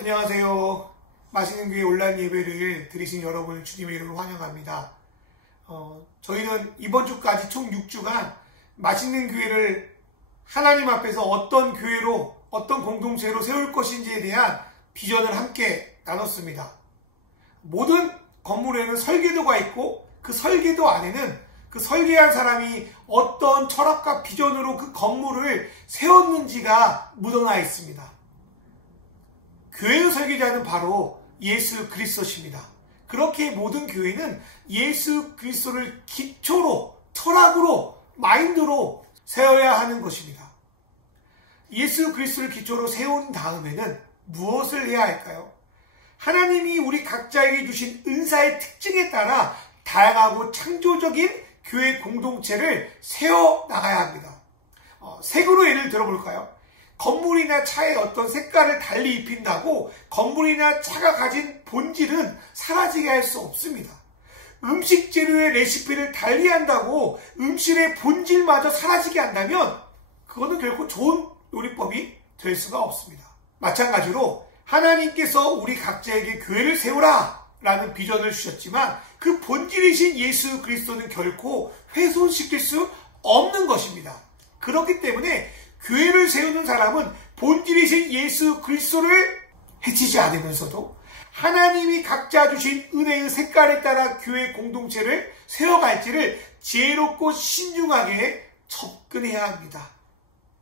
안녕하세요. 맛있는 교회 온라인 예배를 드리신 여러분을 주님의 이름으로 환영합니다. 저희는 이번 주까지 총 6주간 맛있는 교회를 하나님 앞에서 어떤 교회로, 어떤 공동체로 세울 것인지에 대한 비전을 함께 나눴습니다. 모든 건물에는 설계도가 있고 그 설계도 안에는 그 설계한 사람이 어떤 철학과 비전으로 그 건물을 세웠는지가 묻어나 있습니다. 교회의 설계자는 바로 예수 그리스도십니다. 그렇게 모든 교회는 예수 그리스도를 기초로, 철학으로, 마인드로 세워야 하는 것입니다. 예수 그리스도를 기초로 세운 다음에는 무엇을 해야 할까요? 하나님이 우리 각자에게 주신 은사의 특징에 따라 다양하고 창조적인 교회 공동체를 세워나가야 합니다. 색으로 예를 들어볼까요? 건물이나 차에 어떤 색깔을 달리 입힌다고 건물이나 차가 가진 본질은 사라지게 할 수 없습니다. 음식 재료의 레시피를 달리한다고 음식의 본질마저 사라지게 한다면 그거는 결코 좋은 요리법이 될 수가 없습니다. 마찬가지로 하나님께서 우리 각자에게 교회를 세우라 라는 비전을 주셨지만 그 본질이신 예수 그리스도는 결코 훼손시킬 수 없는 것입니다. 그렇기 때문에 교회를 세우는 사람은 본질이신 예수 그리스도를 해치지 않으면서도 하나님이 각자 주신 은혜의 색깔에 따라 교회 공동체를 세워갈지를 지혜롭고 신중하게 접근해야 합니다.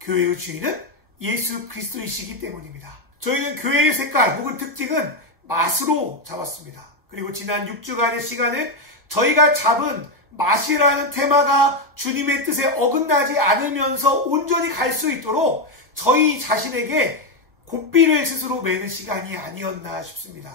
교회의 주인은 예수 그리스도이시기 때문입니다. 저희는 교회의 색깔 혹은 특징은 맛으로 잡았습니다. 그리고 지난 6주간의 시간은 저희가 잡은 맛이라는 테마가 주님의 뜻에 어긋나지 않으면서 온전히 갈 수 있도록 저희 자신에게 고삐를 스스로 매는 시간이 아니었나 싶습니다.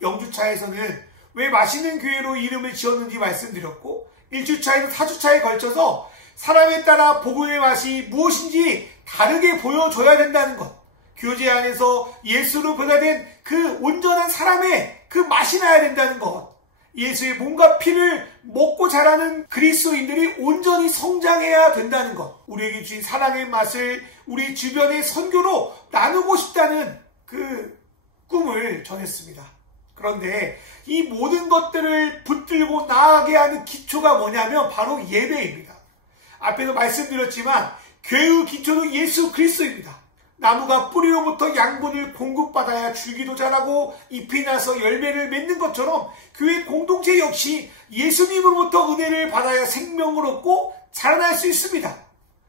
영주차에서는 왜 맛있는 교회로 이름을 지었는지 말씀드렸고 1주차에서 4주차에 걸쳐서 사람에 따라 복음의 맛이 무엇인지 다르게 보여줘야 된다는 것, 교제 안에서 예수로 변화된 그 온전한 사람의 그 맛이 나야 된다는 것, 예수의 몸과 피를 먹고 자라는 그리스도인들이 온전히 성장해야 된다는 것, 우리에게 주신 사랑의 맛을 우리 주변의 선교로 나누고 싶다는 그 꿈을 전했습니다. 그런데 이 모든 것들을 붙들고 나아가게 하는 기초가 뭐냐면 바로 예배입니다. 앞에도 말씀드렸지만 교회의 기초는 예수 그리스도입니다. 나무가 뿌리로부터 양분을 공급받아야 줄기도 자라고 잎이 나서 열매를 맺는 것처럼 교회 공동체 역시 예수님으로부터 은혜를 받아야 생명을 얻고 자라날 수 있습니다.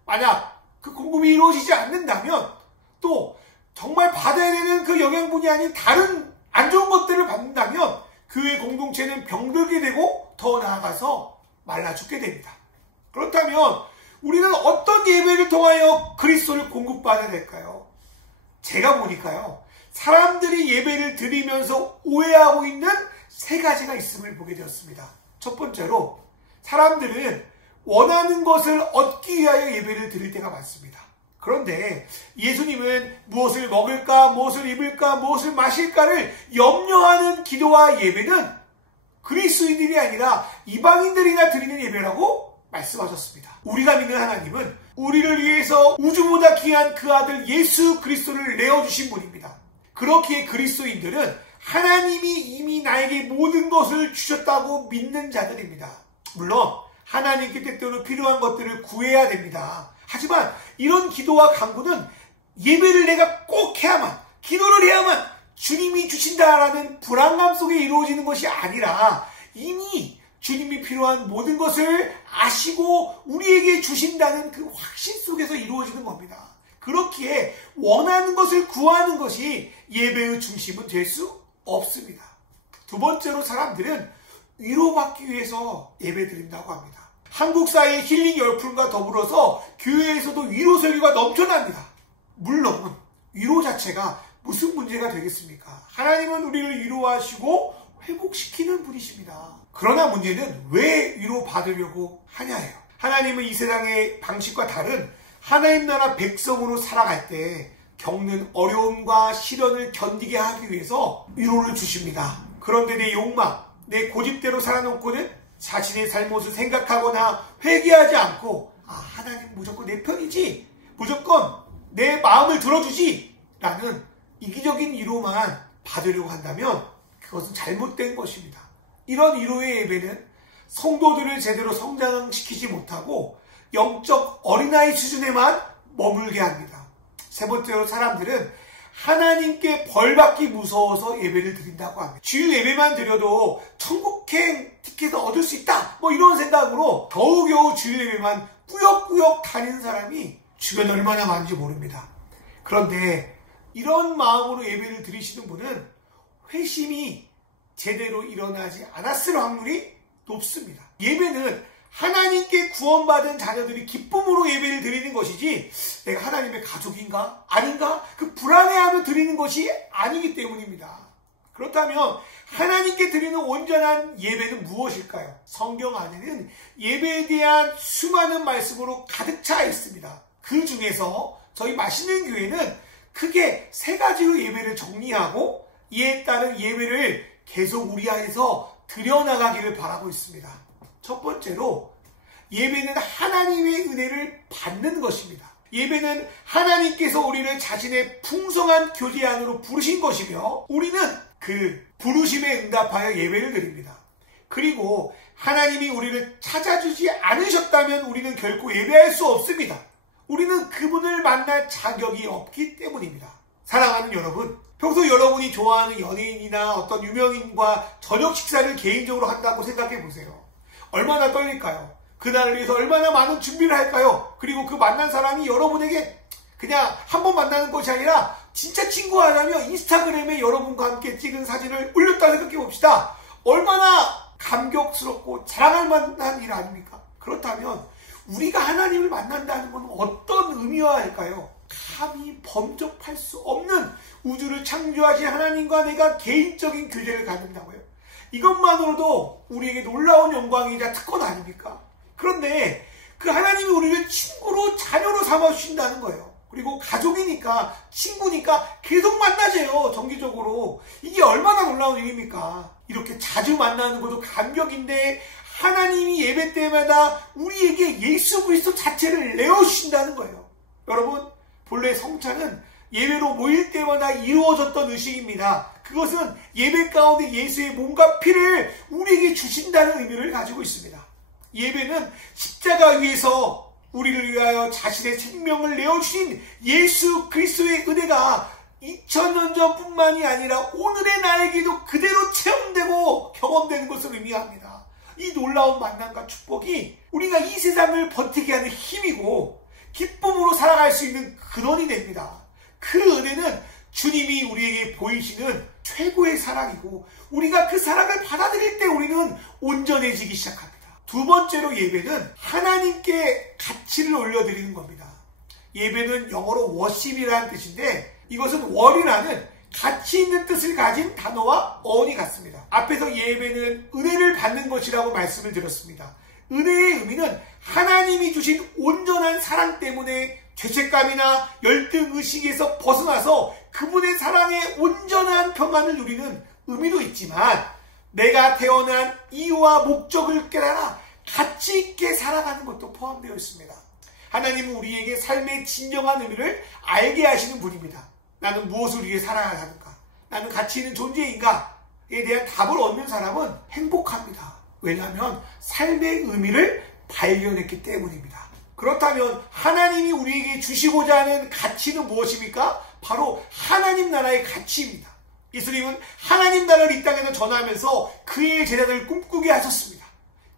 만약 그 공급이 이루어지지 않는다면 또 정말 받아야 되는 그 영양분이 아닌 다른 안 좋은 것들을 받는다면 교회 공동체는 병들게 되고 더 나아가서 말라 죽게 됩니다. 그렇다면 우리는 어떤 예배를 통하여 그리스도를 공급받아야 될까요? 제가 보니까요, 사람들이 예배를 드리면서 오해하고 있는 세 가지가 있음을 보게 되었습니다. 첫 번째로, 사람들은 원하는 것을 얻기 위하여 예배를 드릴 때가 많습니다. 그런데 예수님은 무엇을 먹을까, 무엇을 입을까, 무엇을 마실까를 염려하는 기도와 예배는 그리스도인들이 아니라 이방인들이나 드리는 예배라고 말씀하셨습니다. 우리가 믿는 하나님은 우리를 위해서 우주보다 귀한 그 아들 예수 그리스도를 내어주신 분입니다. 그렇기에 그리스도인들은 하나님이 이미 나에게 모든 것을 주셨다고 믿는 자들입니다. 물론 하나님께 때때로 필요한 것들을 구해야 됩니다. 하지만 이런 기도와 간구는 예배를 내가 꼭 해야만, 기도를 해야만 주님이 주신다라는 불안감 속에 이루어지는 것이 아니라 이미 주님이 필요한 모든 것을 아시고 우리에게 주신다는 그 확신 속에서 이루어지는 겁니다. 그렇기에 원하는 것을 구하는 것이 예배의 중심은 될 수 없습니다. 두 번째로 사람들은 위로받기 위해서 예배드린다고 합니다. 한국 사회의 힐링 열풍과 더불어서 교회에서도 위로 설교가 넘쳐납니다. 물론 위로 자체가 무슨 문제가 되겠습니까? 하나님은 우리를 위로하시고 회복시키는 분이십니다. 그러나 문제는 왜 위로받으려고 하냐예요. 하나님은 이 세상의 방식과 다른 하나님 나라 백성으로 살아갈 때 겪는 어려움과 시련을 견디게 하기 위해서 위로를 주십니다. 그런데 내 욕망, 내 고집대로 살아놓고는 자신의 잘못을 생각하거나 회개하지 않고 하나님 무조건 내 편이지, 무조건 내 마음을 들어주지 라는 이기적인 위로만 받으려고 한다면 그것은 잘못된 것입니다. 이런 위로의 예배는 성도들을 제대로 성장시키지 못하고 영적 어린아이 수준에만 머물게 합니다. 세 번째로 사람들은 하나님께 벌받기 무서워서 예배를 드린다고 합니다. 주일 예배만 드려도 천국행 티켓을 얻을 수 있다, 이런 생각으로 겨우겨우 주일 예배만 꾸역꾸역 다니는 사람이 주변에 얼마나 많은지 모릅니다. 그런데 이런 마음으로 예배를 드리시는 분은 회심이 제대로 일어나지 않았을 확률이 높습니다. 예배는 하나님께 구원받은 자녀들이 기쁨으로 예배를 드리는 것이지 내가 하나님의 가족인가? 아닌가? 그 불안해하며 드리는 것이 아니기 때문입니다. 그렇다면 하나님께 드리는 온전한 예배는 무엇일까요? 성경 안에는 예배에 대한 수많은 말씀으로 가득 차 있습니다. 그 중에서 저희 맛있는 교회는 크게 세 가지로 예배를 정리하고 이에 따른 예배를 계속 우리 안에서 드려나가기를 바라고 있습니다. 첫 번째로 예배는 하나님의 은혜를 받는 것입니다. 예배는 하나님께서 우리를 자신의 풍성한 교제 안으로 부르신 것이며 우리는 그 부르심에 응답하여 예배를 드립니다. 그리고 하나님이 우리를 찾아주지 않으셨다면 우리는 결코 예배할 수 없습니다. 우리는 그분을 만날 자격이 없기 때문입니다. 사랑하는 여러분, 평소 여러분이 좋아하는 연예인이나 어떤 유명인과 저녁 식사를 개인적으로 한다고 생각해 보세요. 얼마나 떨릴까요? 그날을 위해서 얼마나 많은 준비를 할까요? 그리고 그 만난 사람이 여러분에게 그냥 한 번 만나는 것이 아니라 진짜 친구하다면 인스타그램에 여러분과 함께 찍은 사진을 올렸다 생각해 봅시다. 얼마나 감격스럽고 자랑할 만한 일 아닙니까? 그렇다면 우리가 하나님을 만난다는 것은 어떤 의미와 할까요? 감히 범접할 수 없는 우주를 창조하신 하나님과 내가 개인적인 교제를 갖는다고요. 이것만으로도 우리에게 놀라운 영광이자 특권 아닙니까? 그런데 그 하나님이 우리를 친구로 자녀로 삼아주신다는 거예요. 그리고 가족이니까 친구니까 계속 만나세요. 정기적으로. 이게 얼마나 놀라운 일입니까? 이렇게 자주 만나는 것도 감격인데 하나님이 예배 때마다 우리에게 예수 그리스도 자체를 내어주신다는 거예요. 여러분, 본래 성찬은 예배로 모일 때마다 이루어졌던 의식입니다. 그것은 예배 가운데 예수의 몸과 피를 우리에게 주신다는 의미를 가지고 있습니다. 예배는 십자가 위에서 우리를 위하여 자신의 생명을 내어주신 예수 그리스도의 은혜가 2000년 전뿐만이 아니라 오늘의 나에게도 그대로 체험되고 경험되는 것을 의미합니다. 이 놀라운 만남과 축복이 우리가 이 세상을 버티게 하는 힘이고 기쁨으로 살아갈 수 있는 근원이 됩니다. 그 은혜는 주님이 우리에게 보이시는 최고의 사랑이고 우리가 그 사랑을 받아들일 때 우리는 온전해지기 시작합니다. 두 번째로 예배는 하나님께 가치를 올려드리는 겁니다. 예배는 영어로 worship이라는 뜻인데 이것은 월이라는 가치 있는 뜻을 가진 단어와 어원이 같습니다. 앞에서 예배는 은혜를 받는 것이라고 말씀을 드렸습니다. 은혜의 의미는 하나님이 주신 온전한 사랑 때문에 죄책감이나 열등의식에서 벗어나서 그분의 사랑의 온전한 평안을 누리는 의미도 있지만 내가 태어난 이유와 목적을 깨달아 가치 있게 살아가는 것도 포함되어 있습니다. 하나님은 우리에게 삶의 진정한 의미를 알게 하시는 분입니다. 나는 무엇을 위해 살아야 하는가? 나는 가치 있는 존재인가에 대한 답을 얻는 사람은 행복합니다. 왜냐하면 삶의 의미를 발견했기 때문입니다. 그렇다면 하나님이 우리에게 주시고자 하는 가치는 무엇입니까? 바로 하나님 나라의 가치입니다. 예수님은 하나님 나라를 이 땅에서 전하면서 그의 제자들을 꿈꾸게 하셨습니다.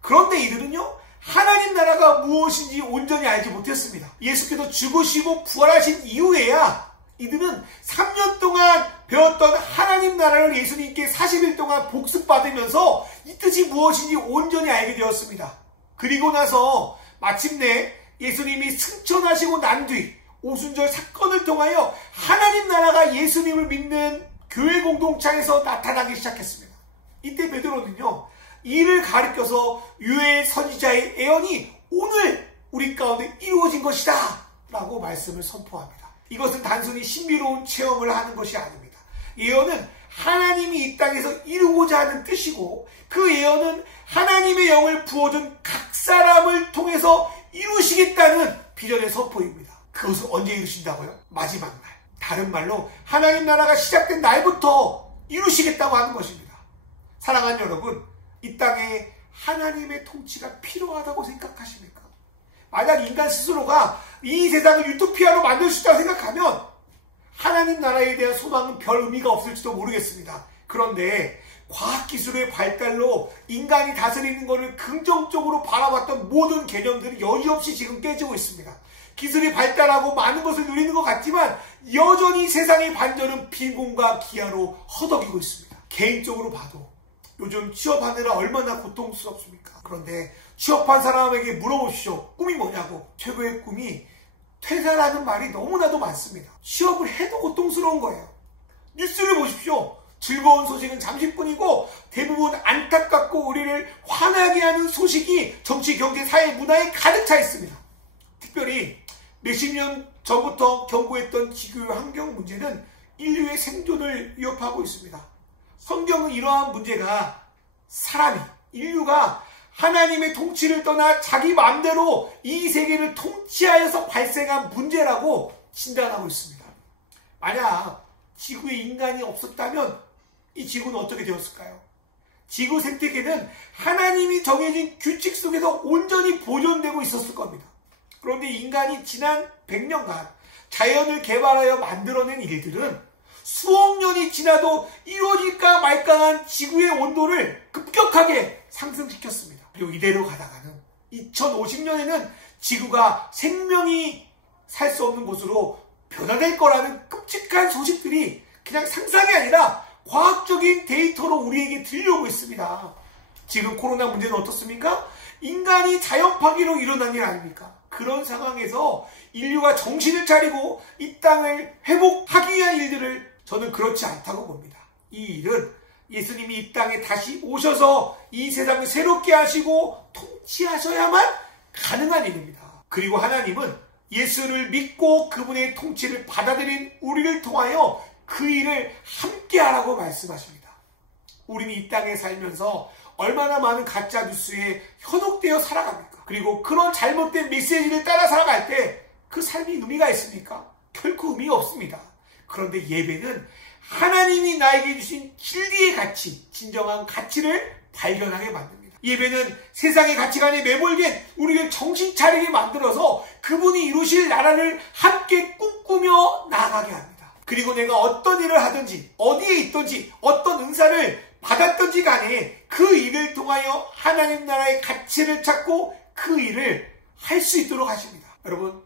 그런데 이들은요, 하나님 나라가 무엇인지 온전히 알지 못했습니다. 예수께서 죽으시고 부활하신 이후에야 이들은 3년 동안 배웠던 하나님 나라를 예수님께 40일 동안 복습받으면서 이 뜻이 무엇인지 온전히 알게 되었습니다. 그리고 나서 마침내 예수님이 승천하시고 난 뒤 오순절 사건을 통하여 하나님 나라가 예수님을 믿는 교회 공동체에서 나타나기 시작했습니다. 이때 베드로는요, 이를 가리켜서 유해 선지자의 예언이 오늘 우리 가운데 이루어진 것이다 라고 말씀을 선포합니다. 이것은 단순히 신비로운 체험을 하는 것이 아닙니다. 예언은 하나님이 이 땅에서 이루고자 하는 뜻이고 그 예언은 하나님의 영을 부어준 각 사람을 통해서 이루시겠다는 비전의 선포입니다. 그것을 언제 이루신다고요? 마지막 날. 다른 말로 하나님 나라가 시작된 날부터 이루시겠다고 하는 것입니다. 사랑하는 여러분, 이 땅에 하나님의 통치가 필요하다고 생각하십니까? 만약 인간 스스로가 이 세상을 유토피아로 만들 수 있다고 생각하면 하나님 나라에 대한 소망은 별 의미가 없을지도 모르겠습니다. 그런데 과학기술의 발달로 인간이 다스리는 것을 긍정적으로 바라봤던 모든 개념들이 여지없이 지금 깨지고 있습니다. 기술이 발달하고 많은 것을 누리는 것 같지만 여전히 세상의 반전은 빈곤과 기아로 허덕이고 있습니다. 개인적으로 봐도 요즘 취업하느라 얼마나 고통스럽습니까? 그런데 취업한 사람에게 물어보십시오. 꿈이 뭐냐고. 최고의 꿈이 퇴사라는 말이 너무나도 많습니다. 취업을 해도 고통스러운 거예요. 뉴스를 보십시오. 즐거운 소식은 잠시뿐이고 대부분 안타깝고 우리를 화나게 하는 소식이 정치, 경제, 사회, 문화에 가득 차 있습니다. 특별히 몇십 년 전부터 경고했던 지구의 환경 문제는 인류의 생존을 위협하고 있습니다. 성경은 이러한 문제가 인류가 하나님의 통치를 떠나 자기 마음대로 이 세계를 통치하여서 발생한 문제라고 진단하고 있습니다. 만약 지구에 인간이 없었다면 이 지구는 어떻게 되었을까요? 지구 생태계는 하나님이 정해진 규칙 속에서 온전히 보존되고 있었을 겁니다. 그런데 인간이 지난 100년간 자연을 개발하여 만들어낸 일들은 수억 년이 지나도 이루어질까 말까한 지구의 온도를 급격하게 상승시켰습니다. 그리고 이대로 가다가는 2050년에는 지구가 생명이 살 수 없는 곳으로 변화될 거라는 끔찍한 소식들이 그냥 상상이 아니라 과학적인 데이터로 우리에게 들려오고 있습니다. 지금 코로나 문제는 어떻습니까? 인간이 자연 파괴로 일어난 일 아닙니까? 그런 상황에서 인류가 정신을 차리고 이 땅을 회복하기 위한 일들을 저는 그렇지 않다고 봅니다. 이 일은 예수님이 이 땅에 다시 오셔서 이 세상을 새롭게 하시고 통치하셔야만 가능한 일입니다. 그리고 하나님은 예수를 믿고 그분의 통치를 받아들인 우리를 통하여 그 일을 함께 하라고 말씀하십니다. 우리는 이 땅에 살면서 얼마나 많은 가짜 뉴스에 현혹되어 살아갑니까? 그리고 그런 잘못된 메시지를 따라 살아갈 때 그 삶이 의미가 있습니까? 결코 의미가 없습니다. 그런데 예배는 하나님이 나에게 주신 진리의 가치, 진정한 가치를 발견하게 만듭니다. 예배는 세상의 가치관에 매몰된 우리를 정신 차리게 만들어서 그분이 이루실 나라를 함께 꿈꾸며 나아가게 합니다. 그리고 내가 어떤 일을 하든지 어디에 있든지 어떤 은사를 받았든지 간에 그 일을 통하여 하나님 나라의 가치를 찾고 그 일을 할 수 있도록 하십니다. 여러분,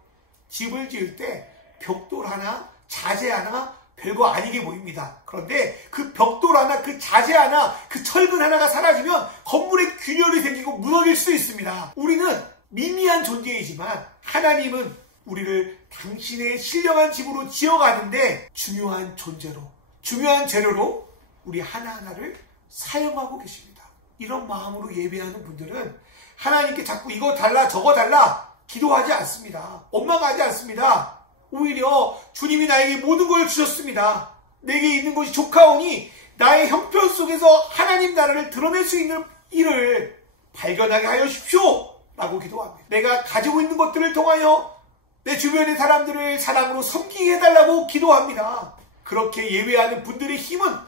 집을 지을 때 벽돌 하나, 자재 하나 별거 아니게 보입니다. 그런데 그 벽돌 하나, 그 자재 하나, 그 철근 하나가 사라지면 건물에 균열이 생기고 무너질 수 있습니다. 우리는 미미한 존재이지만 하나님은 우리를 당신의 신령한 집으로 지어가는데 중요한 존재로, 중요한 재료로 우리 하나하나를 사용하고 계십니다. 이런 마음으로 예배하는 분들은 하나님께 자꾸 이거 달라 저거 달라 기도하지 않습니다. 원망하지 않습니다. 오히려 주님이 나에게 모든 걸 주셨습니다. 내게 있는 것이 조카오니 나의 형편 속에서 하나님 나라를 드러낼 수 있는 일을 발견하게 하여 주십시오 라고 기도합니다. 내가 가지고 있는 것들을 통하여 내 주변의 사람들을 사랑으로 섬기게 해달라고 기도합니다. 그렇게 예배하는 분들의 힘은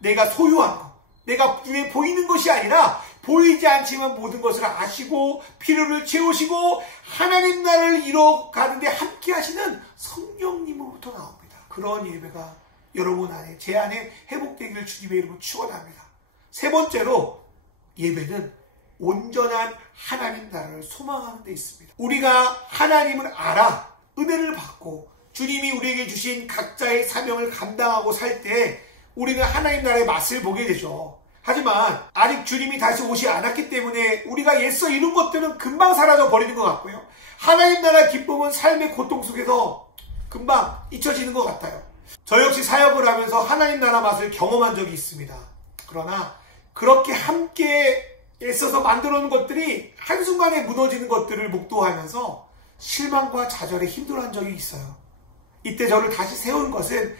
내가 소유한 것, 내가 눈에 보이는 것이 아니라 보이지 않지만 모든 것을 아시고 필요를 채우시고 하나님 나라를 이뤄가는데 함께 하시는 성령님으로부터 나옵니다. 그런 예배가 여러분 안에, 제 안에 회복되기를 주님의 이름으로 축원합니다. 세 번째로, 예배는 온전한 하나님 나라를 소망하는 데 있습니다. 우리가 하나님을 알아 은혜를 받고 주님이 우리에게 주신 각자의 사명을 감당하고 살 때 우리는 하나님 나라의 맛을 보게 되죠. 하지만 아직 주님이 다시 오지 않았기 때문에 우리가 애써 이룬 것들은 금방 사라져 버리는 것 같고요. 하나님 나라의 기쁨은 삶의 고통 속에서 금방 잊혀지는 것 같아요. 저 역시 사역을 하면서 하나님 나라 맛을 경험한 적이 있습니다. 그러나 그렇게 함께 애써서 만들어 놓은 것들이 한순간에 무너지는 것들을 목도하면서 실망과 좌절에 힘들어한 적이 있어요. 이때 저를 다시 세운 것은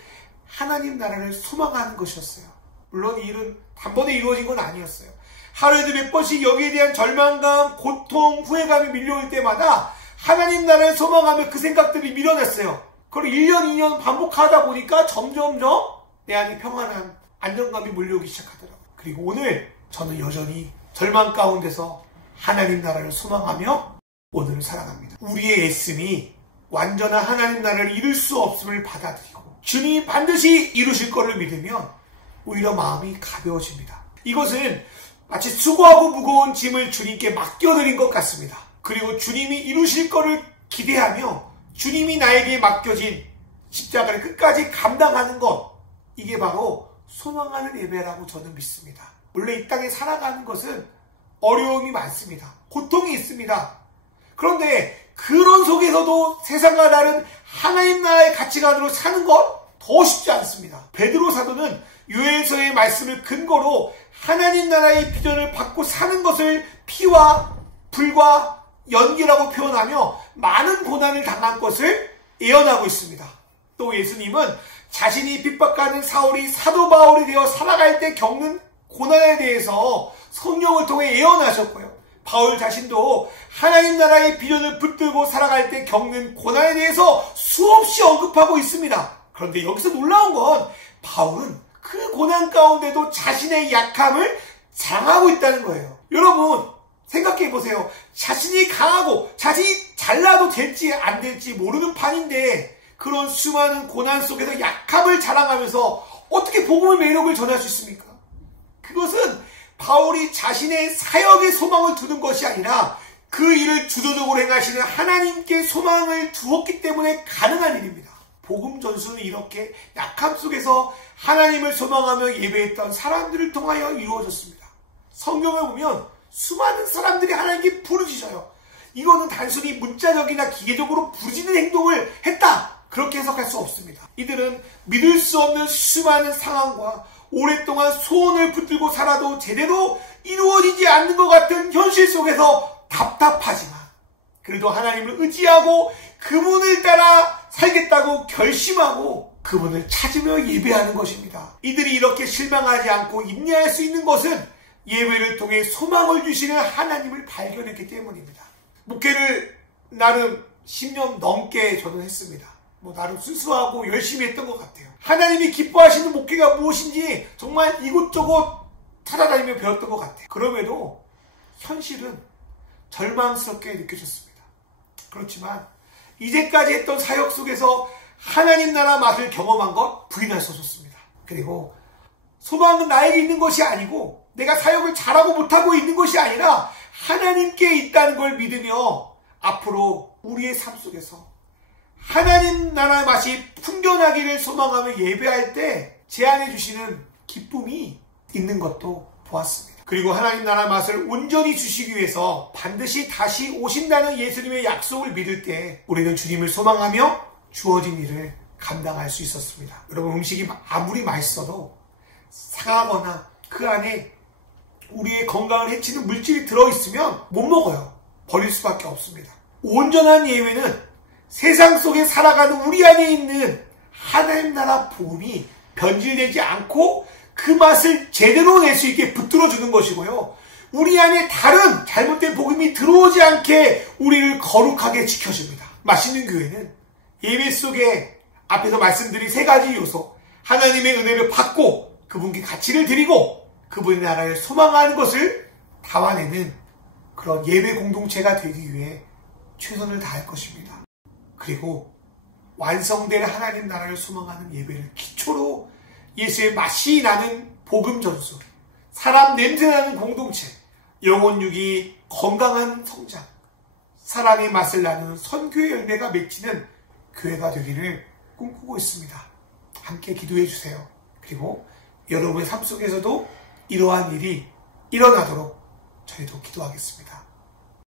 하나님 나라를 소망하는 것이었어요. 물론 이 일은 단번에 이루어진 건 아니었어요. 하루에도 몇 번씩 여기에 대한 절망감, 고통, 후회감이 밀려올 때마다 하나님 나라를 소망하며 그 생각들이 밀어냈어요. 그걸 1년, 2년 반복하다 보니까 점점점 내 안에 평안한 안정감이 몰려오기 시작하더라고요. 그리고 오늘 저는 여전히 절망 가운데서 하나님 나라를 소망하며 오늘을 살아갑니다. 우리의 애씀이 완전한 하나님 나라를 이룰 수 없음을 받아들이고 주님이 반드시 이루실 것을 믿으면 오히려 마음이 가벼워집니다. 이것은 마치 수고하고 무거운 짐을 주님께 맡겨드린 것 같습니다. 그리고 주님이 이루실 것을 기대하며 주님이 나에게 맡겨진 십자가를 끝까지 감당하는 것, 이게 바로 소망하는 예배라고 저는 믿습니다. 원래 이 땅에 살아가는 것은 어려움이 많습니다. 고통이 있습니다. 그런데 그런 속에서도 세상과 다른 하나님 나라의 가치관으로 사는 것 더 쉽지 않습니다. 베드로 사도는 요엘서의 말씀을 근거로 하나님 나라의 비전을 받고 사는 것을 피와 불과 연기라고 표현하며 많은 고난을 당한 것을 예언하고 있습니다. 또 예수님은 자신이 핍박하는 사울이 사도 바울이 되어 살아갈 때 겪는 고난에 대해서 성령을 통해 예언하셨고요. 바울 자신도 하나님 나라의 비전을 붙들고 살아갈 때 겪는 고난에 대해서 수없이 언급하고 있습니다. 그런데 여기서 놀라운 건 바울은 그 고난 가운데도 자신의 약함을 자랑하고 있다는 거예요. 여러분 생각해 보세요. 자신이 강하고 자신이 잘나도 될지 안 될지 모르는 판인데 그런 수많은 고난 속에서 약함을 자랑하면서 어떻게 복음의 매력을 전할 수 있습니까? 그것은 바울이 자신의 사역에 소망을 두는 것이 아니라 그 일을 주도적으로 행하시는 하나님께 소망을 두었기 때문에 가능한 일입니다. 복음 전수는 이렇게 약함 속에서 하나님을 소망하며 예배했던 사람들을 통하여 이루어졌습니다. 성경을 보면 수많은 사람들이 하나님께 부르짖어요. 이거는 단순히 문자적이나 기계적으로 부르짖는 행동을 했다, 그렇게 해석할 수 없습니다. 이들은 믿을 수 없는 수많은 상황과 오랫동안 소원을 붙들고 살아도 제대로 이루어지지 않는 것 같은 현실 속에서 답답하지만 그래도 하나님을 의지하고 그분을 따라 살겠다고 결심하고 그분을 찾으며 예배하는 것입니다. 이들이 이렇게 실망하지 않고 인내할 수 있는 것은 예배를 통해 소망을 주시는 하나님을 발견했기 때문입니다. 목회를 나름 10년 넘게 저는 했습니다. 나름 순수하고 열심히 했던 것 같아요. 하나님이 기뻐하시는 목회가 무엇인지 정말 이곳저곳 찾아다니며 배웠던 것 같아요. 그럼에도 현실은 절망스럽게 느껴졌습니다. 그렇지만 이제까지 했던 사역 속에서 하나님 나라 맛을 경험한 것 부인할 수 없었습니다. 그리고 소망은 나에게 있는 것이 아니고 내가 사역을 잘하고 못하고 있는 것이 아니라 하나님께 있다는 걸 믿으며 앞으로 우리의 삶 속에서 하나님 나라의 맛이 풍겨나기를 소망하며 예배할 때 제 안에 주시는 기쁨이 있는 것도 보았습니다. 그리고 하나님 나라 맛을 온전히 주시기 위해서 반드시 다시 오신다는 예수님의 약속을 믿을 때 우리는 주님을 소망하며 주어진 일을 감당할 수 있었습니다. 여러분, 음식이 아무리 맛있어도 상하거나 그 안에 우리의 건강을 해치는 물질이 들어있으면 못 먹어요. 버릴 수밖에 없습니다. 온전한 예배는 세상 속에 살아가는 우리 안에 있는 하나님 나라 복음이 변질되지 않고 그 맛을 제대로 낼 수 있게 붙들어주는 것이고요. 우리 안에 다른 잘못된 복음이 들어오지 않게 우리를 거룩하게 지켜줍니다. 맛있는 교회는 예배 속에 앞에서 말씀드린 세 가지 요소, 하나님의 은혜를 받고 그분께 가치를 드리고 그분의 나라를 소망하는 것을 담아내는 그런 예배 공동체가 되기 위해 최선을 다할 것입니다. 그리고 완성될 하나님 나라를 소망하는 예배를 기초로 예수의 맛이 나는 복음 전수, 사람 냄새나는 공동체, 영혼 유기 건강한 성장, 사람의 맛을 나누는 선교의 열매가 맺히는 교회가 되기를 꿈꾸고 있습니다. 함께 기도해 주세요. 그리고 여러분의 삶 속에서도 이러한 일이 일어나도록 저희도 기도하겠습니다.